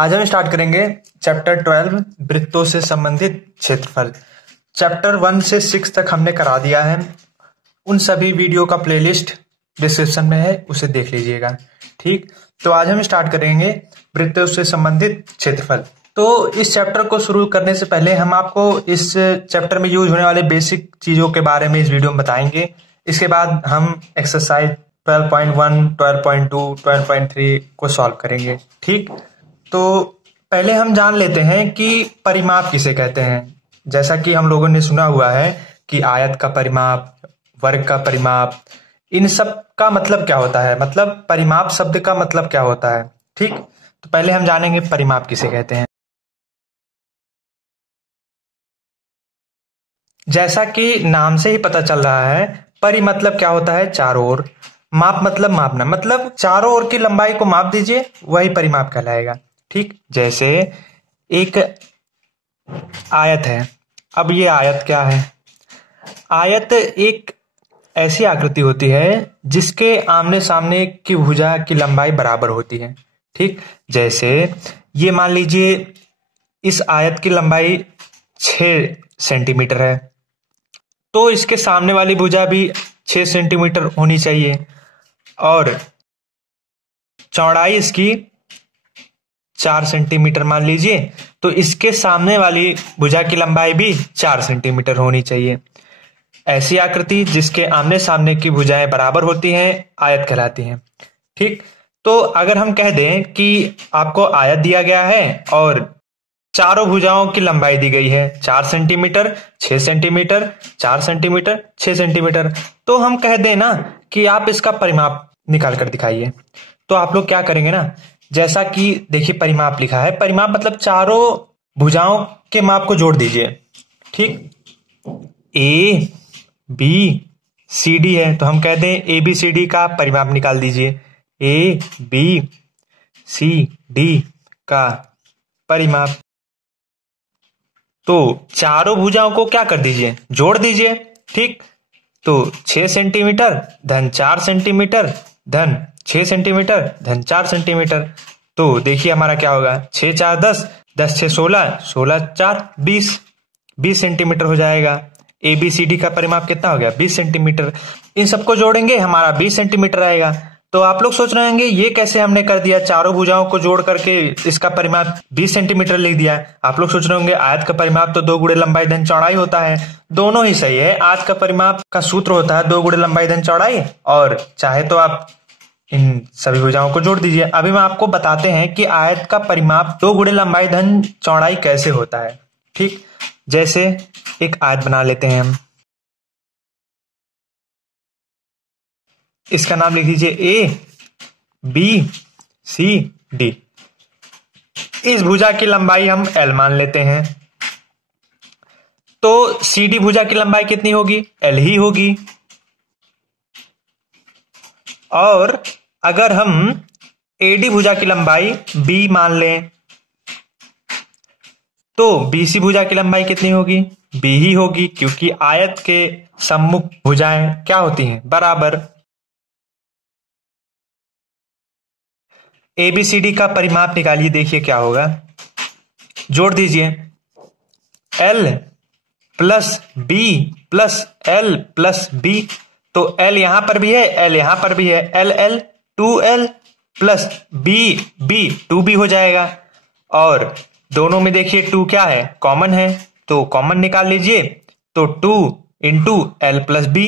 आज हम स्टार्ट करेंगे चैप्टर 12 वृत्तों से संबंधित क्षेत्रफल। चैप्टर 1 से 6 तक हमने करा दिया है। उन सभी वीडियो का प्लेलिस्ट डिस्क्रिप्शन में है, उसे देख लीजिएगा। ठीक, तो आज हम स्टार्ट करेंगे वृत्तों से संबंधित क्षेत्रफल। तो इस चैप्टर को शुरू करने से पहले हम आपको इस चैप्टर में यूज होने वाले बेसिक चीजों के बारे में इस वीडियो में बताएंगे। इसके बाद हम एक्सरसाइज 12.1, 12.2, 12.3 को सॉल्व करेंगे। ठीक, तो पहले हम जान लेते हैं कि परिमाप किसे कहते हैं। जैसा कि हम लोगों ने सुना हुआ है कि आयत का परिमाप, वर्ग का परिमाप, इन सब का मतलब क्या होता है, मतलब परिमाप शब्द का मतलब क्या होता है। ठीक, तो पहले हम जानेंगे परिमाप किसे कहते हैं। जैसा कि नाम से ही पता चल रहा है, परि मतलब क्या होता है, चारों ओर। माप मतलब मापना, मतलब चारों ओर की लंबाई को माप दीजिए, वही परिमाप कहलाएगा। ठीक, जैसे एक आयत है। अब ये आयत क्या है? आयत एक ऐसी आकृति होती है जिसके आमने सामने की भुजा की लंबाई बराबर होती है। ठीक, जैसे ये मान लीजिए इस आयत की लंबाई 6 सेंटीमीटर है, तो इसके सामने वाली भुजा भी 6 सेंटीमीटर होनी चाहिए और चौड़ाई इसकी 4 सेंटीमीटर मान लीजिए, तो इसके सामने वाली भुजा की लंबाई भी 4 सेंटीमीटर होनी चाहिए। ऐसी आकृति जिसके आमने सामने की भुजाएं बराबर होती हैं आयत कहलाती हैं। ठीक, तो अगर हम कह दें कि आपको आयत दिया गया है और चारों भुजाओं की लंबाई दी गई है 4 सेंटीमीटर, 6 सेंटीमीटर, 4 सेंटीमीटर, 6 सेंटीमीटर, तो हम कह दें ना कि आप इसका परिमाप निकाल कर दिखाइए। तो आप लोग क्या करेंगे ना, जैसा कि देखिए परिमाप लिखा है, परिमाप मतलब चारों भुजाओं के माप को जोड़ दीजिए। ठीक, ए बी सी डी है, तो हम कह दें ए बी सी डी का परिमाप निकाल दीजिए। ए बी सी डी का परिमाप, तो चारों भुजाओं को क्या कर दीजिए, जोड़ दीजिए। ठीक, तो 6 सेंटीमीटर धन 4 सेंटीमीटर धन 6 सेंटीमीटर धन 4 सेंटीमीटर, तो देखिए हमारा क्या होगा, 6 4 10, 10 6 16, 16 4 20, 20 सेंटीमीटर हो जाएगा। ए बी सी डी का परिमाप कितना हो गया, 20 सेंटीमीटर। इन सबको जोड़ेंगे हमारा 20 सेंटीमीटर आएगा। तो आप लोग सोच रहे होंगे ये कैसे हमने कर दिया, चारों भुजाओं को जोड़ करके इसका परिमाप 20 सेंटीमीटर लिख दिया। आप लोग सोच रहे होंगे आयत का परिमाप तो 2 गुणे लंबाई धन चौड़ाई होता है। दोनों ही सही है, आयत का परिमाप का सूत्र होता है 2 गुणे लंबाई धन चौड़ाई, और चाहे तो आप इन सभी भुजाओं को जोड़ दीजिए। अभी मैं आपको बताते हैं कि आयत का परिमाप 2 गुणे लंबाई धन चौड़ाई कैसे होता है। ठीक, जैसे एक आयत बना लेते हैं हम, इसका नाम लिख दीजिए ए बी सी डी। इस भुजा की लंबाई हम एल मान लेते हैं, तो सी डी भुजा की लंबाई कितनी होगी, एल ही होगी। और अगर हम ए डी भुजा की लंबाई बी मान लें, तो बीसी भुजा की लंबाई कितनी होगी, बी ही होगी, क्योंकि आयत के सम्मुख भुजाएं क्या होती हैं, बराबर। एबीसीडी का परिमाप निकालिए, देखिए क्या होगा, जोड़ दीजिए L plus B plus L plus B, तो एल यहां पर भी है, एल यहां पर भी है, L L 2L plus B B 2B हो जाएगा। और दोनों में देखिए 2 क्या है, कॉमन है, तो कॉमन निकाल लीजिए, तो 2 इंटू एल प्लस बी।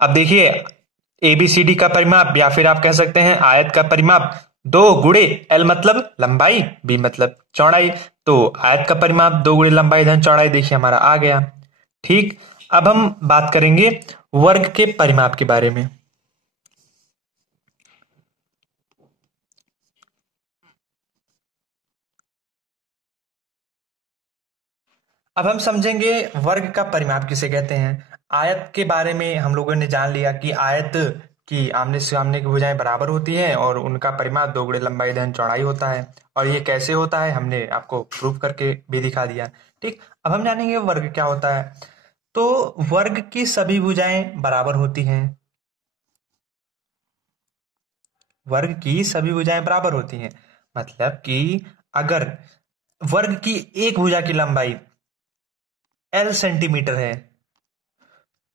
अब देखिए एबीसीडी का परिमाप, या फिर आप कह सकते हैं आयत का परिमाप 2 गुणे एल मतलब लंबाई, बी मतलब चौड़ाई, तो आयत का परिमाप 2 गुणे लंबाई धन चौड़ाई देखिए हमारा आ गया। ठीक, अब हम बात करेंगे वर्ग के परिमाप के बारे में। अब हम समझेंगे वर्ग का परिमाप किसे कहते हैं। आयत के बारे में हम लोगों ने जान लिया कि आयत की आमने सामने की भुजाएं बराबर होती हैं और उनका परिमाप 2 गुणे लंबाई धन चौड़ाई होता है, और ये कैसे होता है हमने आपको प्रूफ करके भी दिखा दिया। ठीक, अब हम जानेंगे वर्ग क्या होता है। तो वर्ग की सभी भुजाएं बराबर होती हैं, वर्ग की सभी भुजाएं बराबर होती हैं, मतलब कि अगर वर्ग की एक भुजा की लंबाई L सेंटीमीटर है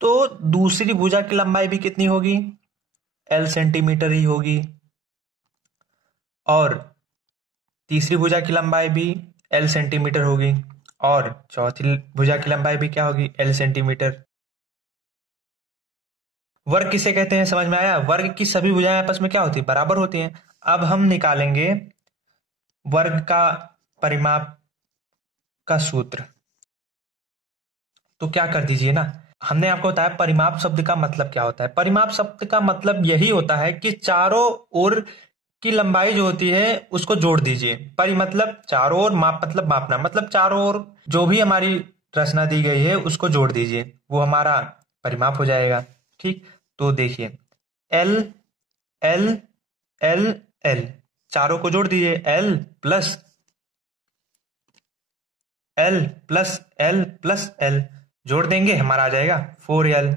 तो दूसरी भुजा की लंबाई भी कितनी होगी? L सेंटीमीटर ही होगी। और तीसरी भुजा की लंबाई भी L सेंटीमीटर होगी। और चौथी भुजा की लंबाई भी क्या होगी? L centimetre. वर्ग किसे कहते हैं समझ में आया? वर्ग की सभी भुजाएं आपस में क्या होती है? बराबर होती हैं। अब हम निकालेंगे वर्ग का परिमाप का सूत्र। तो क्या कर दीजिए ना, हमने आपको बताया परिमाप शब्द का मतलब क्या होता है। परिमाप शब्द का मतलब यही होता है कि चारों ओर की लंबाई जो होती है उसको जोड़ दीजिए। परि मतलब चारों ओर, माप मतलब मापना, मतलब चारों ओर जो भी हमारी रचना दी गई है उसको जोड़ दीजिए, वो हमारा परिमाप हो जाएगा। ठीक, तो देखिए एल एल एल एल, चारों को जोड़ दीजिए। L plus L plus L जोड़ देंगे, हमारा आ जाएगा 4L।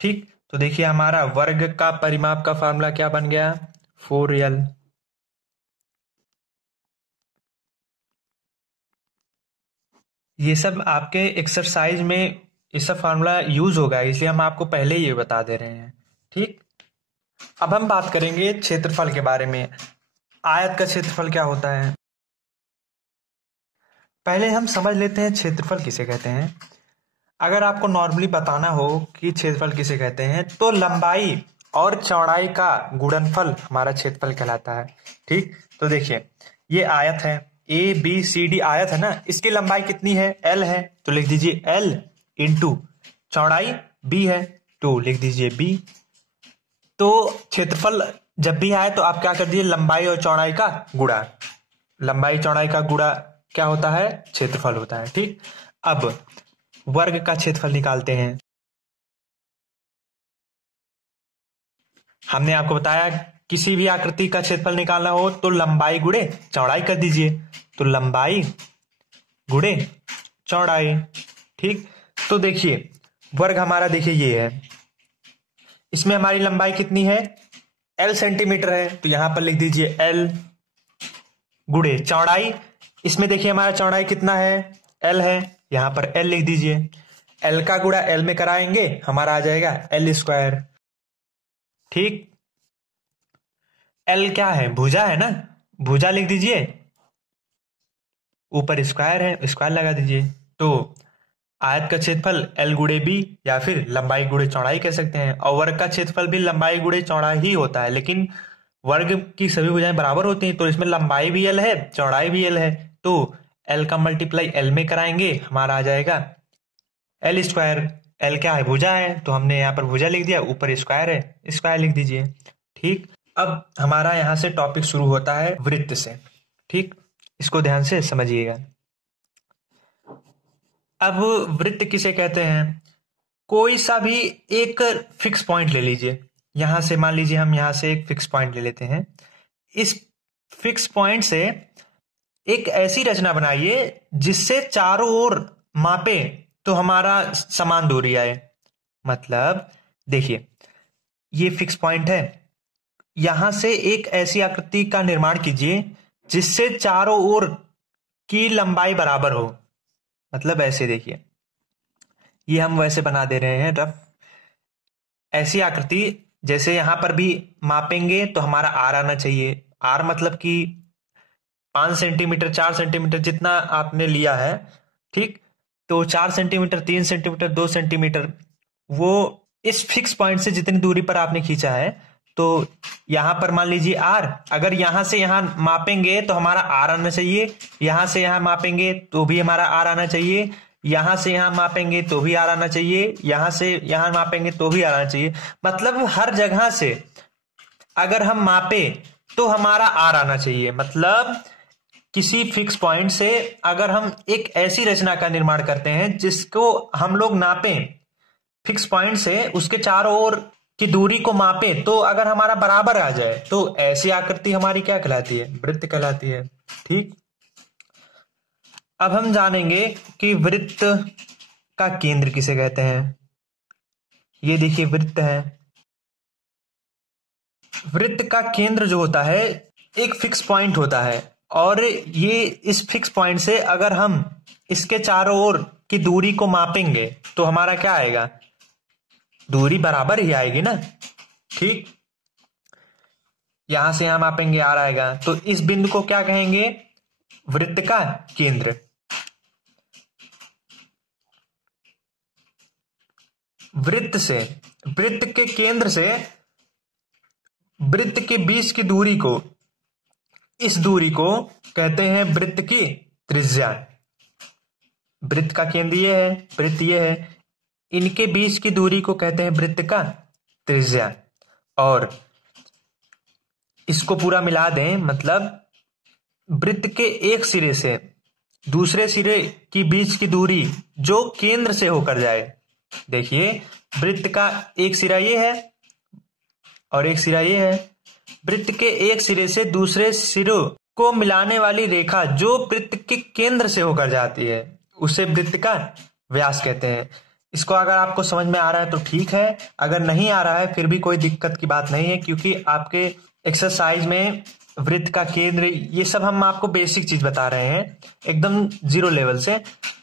ठीक, तो देखिए हमारा वर्ग का परिमाप का फॉर्मूला क्या बन गया? 4L। ये सब आपके एक्सरसाइज में ये सब फॉर्मूला यूज होगा, इसलिए हम आपको पहले ही ये बता दे रहे हैं। ठीक, अब हम बात करेंगे क्षेत्रफल के बारे में। आयत का क्षेत्रफल क्या होता है? पहले हम समझ लेते हैं क्षेत्रफल किसे कहते हैं। अगर आपको नॉर्मली बताना हो कि क्षेत्रफल किसे कहते हैं तो लंबाई और चौड़ाई का गुणनफल हमारा क्षेत्रफल कहलाता है। ठीक, तो देखिए ये आयत है, ABCD आयत है ना, इसकी लंबाई कितनी है? L है, तो लिख दीजिए L इंटू चौड़ाई B है तो लिख दीजिए B। तो क्षेत्रफल जब भी आए तो आप क्या कर दीजिए? लंबाई और चौड़ाई का गुणा। लंबाई चौड़ाई का गुणा क्या होता है? क्षेत्रफल होता है। ठीक, अब वर्ग का क्षेत्रफल निकालते हैं। हमने आपको बताया किसी भी आकृति का क्षेत्रफल निकालना हो तो लंबाई गुणे चौड़ाई कर दीजिए, तो लंबाई गुणे चौड़ाई। ठीक, तो देखिए वर्ग हमारा देखिए ये है, इसमें हमारी लंबाई कितनी है? L सेंटीमीटर है, तो यहां पर लिख दीजिए L गुणे चौड़ाई। इसमें देखिए हमारा चौड़ाई कितना है? L है, यहां पर L लिख दीजिए। L का गुणा L में कराएंगे, हमारा आ जाएगा L स्क्वायर। ठीक, L क्या है? भुजा है ना, भुजा लिख दीजिए, ऊपर स्क्वायर है, स्क्वायर लगा दीजिए। तो आयत का क्षेत्रफल L गुणे B या फिर लंबाई गुणे चौड़ाई कह सकते हैं। और वर्ग का क्षेत्रफल भी लंबाई गुणे चौड़ाई ही होता है, लेकिन वर्ग की सभी भुजाएं बराबर होती हैं तो इसमें लंबाई भी L है, चौड़ाई भी L है, तो L का मल्टीप्लाई L में कराएंगे, हमारा आ जाएगा L स्क्वायर। L क्या है? भुजा है, तो हमने यहाँ पर भुजा लिख दिया, ऊपर स्क्वायर है, स्क्वायर लिख दीजिए। ठीक, अब हमारा यहां से टॉपिक शुरू होता है वृत्त से। ठीक, इसको ध्यान से समझिएगा। अब वृत्त किसे कहते हैं? कोई सा भी एक फिक्स पॉइंट ले लीजिए, यहां से मान लीजिए हम यहां से एक फिक्स पॉइंट ले लेते हैं। इस फिक्स पॉइंट से एक ऐसी रचना बनाइए जिससे चारों ओर मापे तो हमारा समान दूरी आए। मतलब देखिए ये फिक्स पॉइंट है, यहां से एक ऐसी आकृति का निर्माण कीजिए जिससे चारों ओर की लंबाई बराबर हो। मतलब ऐसे देखिए, ये हम वैसे बना दे रहे हैं रफ ऐसी आकृति, जैसे यहां पर भी मापेंगे तो हमारा आर आना चाहिए। आर मतलब कि 5 सेंटीमीटर, 4 सेंटीमीटर जितना आपने लिया है। ठीक, तो 4 सेंटीमीटर, 3 सेंटीमीटर, 2 सेंटीमीटर, वो इस फिक्स पॉइंट से जितनी दूरी पर आपने खींचा है, तो यहां पर मान लीजिए आर, अगर यहां से यहां मापेंगे तो हमारा आर आना चाहिए, यहां से यहां मापेंगे तो भी हमारा आर आना चाहिए, यहां से यहां मापेंगे तो भी आर आना चाहिए, यहां से यहां मापेंगे तो भी आर आना चाहिए। मतलब हर जगह से अगर हम मापे तो हमारा आर आना चाहिए। मतलब किसी फिक्स पॉइंट से अगर हम एक ऐसी रचना का निर्माण करते हैं जिसको हम लोग नापें, फिक्स पॉइंट से उसके चारों ओर की दूरी को मापें, तो अगर हमारा बराबर आ जाए तो ऐसी आकृति हमारी क्या कहलाती है? वृत्त कहलाती है। ठीक, अब हम जानेंगे कि वृत्त का केंद्र किसे कहते हैं। ये देखिए वृत्त है, वृत्त का केंद्र जो होता है एक फिक्स पॉइंट होता है, और ये इस फिक्स पॉइंट से अगर हम इसके चारों ओर की दूरी को मापेंगे तो हमारा क्या आएगा, दूरी बराबर ही आएगी ना। ठीक, यहां से यहां मापेंगे आर आएगा, तो इस बिंदु को क्या कहेंगे, वृत्त का केंद्र। वृत्त के केंद्र से वृत्त के बीच की दूरी को, इस दूरी को कहते हैं वृत्त की त्रिज्या। वृत्त का केंद्र ये है, वृत्त ये है, इनके बीच की दूरी को कहते हैं वृत्त का त्रिज्या। और इसको पूरा मिला दें, मतलब वृत्त के एक सिरे से दूसरे सिरे की बीच की दूरी जो केंद्र से होकर जाए। देखिए, वृत्त का एक सिरा ये है और एक सिरा ये है। वृत्त के एक सिरे से दूसरे सिरों को मिलाने वाली रेखा जो वृत्त के केंद्र से होकर जाती है उसे वृत्त का व्यास कहते हैं। इसको अगर आपको समझ में आ रहा है तो ठीक है, अगर नहीं आ रहा है फिर भी कोई दिक्कत की बात नहीं है, क्योंकि आपके एक्सरसाइज में वृत्त का केंद्र ये सब हम आपको बेसिक चीज बता रहे हैं एकदम जीरो लेवल से।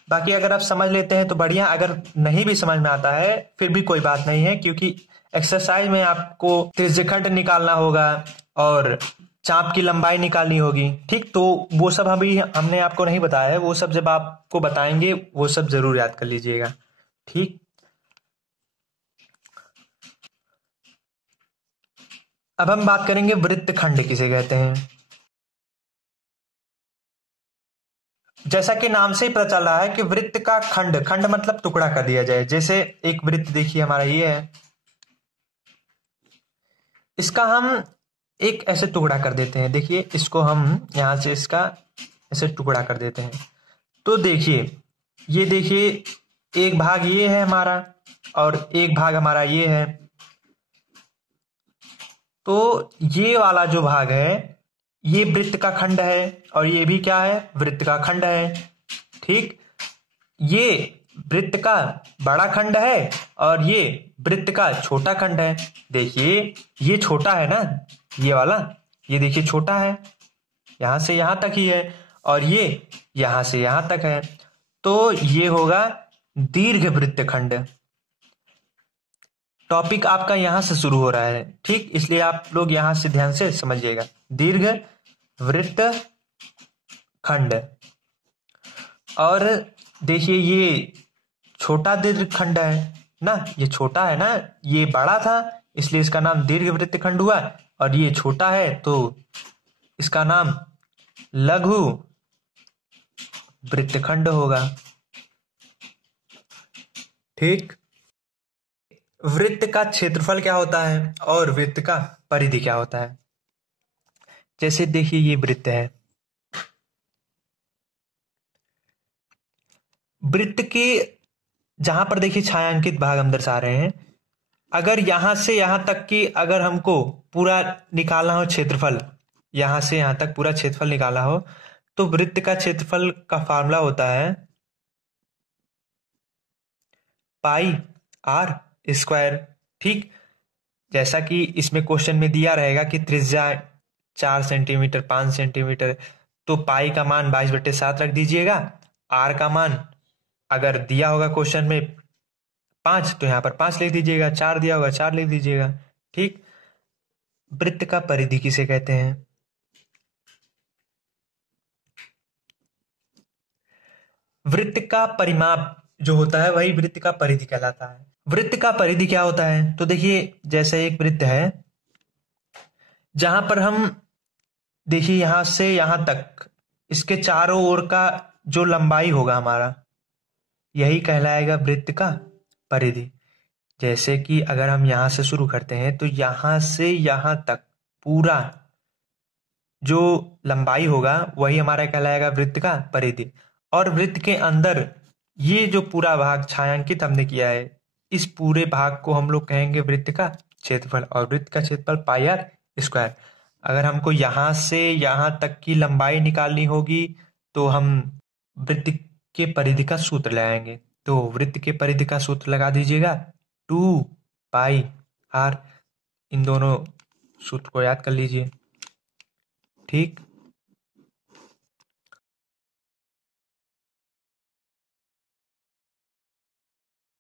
बाकी अगर आप समझ लेते हैं तो बढ़िया, अगर नहीं भी समझ में आता है फिर भी कोई बात नहीं है, क्योंकि एक्सरसाइज में आपको त्रिज्यखंड निकालना होगा और चाप की लंबाई निकालनी होगी। ठीक, तो वो सब अभी हमने आपको नहीं बताया है, वो सब जब आपको बताएंगे वो सब जरूर याद कर लीजिएगा। ठीक, अब हम बात करेंगे वृत्तखंड किसे कहते हैं। जैसा कि नाम से ही पता चल रहा है कि वृत्त का खंड, खंड मतलब टुकड़ा कर दिया जाए। जैसे एक वृत्त देखिए हमारा ये है, इसका हम एक ऐसे टुकड़ा कर देते हैं। देखिए, इसको हम यहां से इसका ऐसे टुकड़ा कर देते हैं, तो देखिए ये देखिए एक भाग ये है हमारा और एक भाग हमारा ये है। तो ये वाला जो भाग है ये वृत्त का खंड है और ये भी क्या है, वृत्त का खंड है। ठीक, ये वृत्त का बड़ा खंड है और ये वृत्त का छोटा खंड है। देखिए ये छोटा है ना, ये वाला, ये देखिए छोटा है, यहां से यहां तक ही है, और ये यहां से यहां तक है, तो ये होगा दीर्घ वृत्त खंड। टॉपिक आपका यहां से शुरू हो रहा है, ठीक, इसलिए आप लोग यहां से ध्यान से समझिएगा। दीर्घ वृत्त खंड, और देखिए ये छोटा दीर्घ खंड है ना, ये छोटा है ना, ये बड़ा था इसलिए इसका नाम दीर्घ वृत्त खंड हुआ, और ये छोटा है तो इसका नाम लघु वृत्तखंड होगा। ठीक, वृत्त का क्षेत्रफल क्या होता है और वृत्त का परिधि क्या होता है। जैसे देखिए ये वृत्त है, वृत्त के जहां पर देखिए छायांकित भाग हम दर्शा रहे हैं, अगर यहां से यहां तक की अगर हमको पूरा निकालना हो क्षेत्रफल, यहां से यहां तक पूरा क्षेत्रफल निकालना हो, तो वृत्त का क्षेत्रफल का फार्मूला होता है पाई आर स्क्वायर। ठीक, जैसा कि इसमें क्वेश्चन में दिया रहेगा कि त्रिज्या 4 सेंटीमीटर 5 सेंटीमीटर, तो पाई का मान 22/7 रख दीजिएगा। आर का मान अगर दिया होगा क्वेश्चन में 5 तो यहां पर 5 लिख दीजिएगा, 4 दिया होगा 4 लिख दीजिएगा। ठीक, वृत्त का परिधि किसे कहते हैं। वृत्त का परिमाप जो होता है वही वृत्त का परिधि कहलाता है। वृत्त का परिधि क्या होता है, तो देखिए जैसे एक वृत्त है जहां पर हम देखिए यहां से यहां तक इसके चारों ओर का जो लंबाई होगा हमारा, यही कहलाएगा वृत्त का परिधि। जैसे कि अगर हम यहां से शुरू करते हैं तो यहां से यहां तक पूरा जो लंबाई होगा वही हमारा कहलाएगा वृत्त का परिधि। और वृत्त के अंदर ये जो पूरा भाग छायांकित हमने किया है, इस पूरे भाग को हम लोग कहेंगे वृत्त का क्षेत्रफल, और वृत्त का क्षेत्रफल पाई आर स्क्वायर। अगर हमको यहां से यहां तक की लंबाई निकालनी होगी तो हम वृत्त के परिधि का सूत्र लगाएंगे। तो वृत्त के परिधि का सूत्र लगा दीजिएगा 2 पाई आर, इन दोनों सूत्र को याद कर लीजिए। ठीक।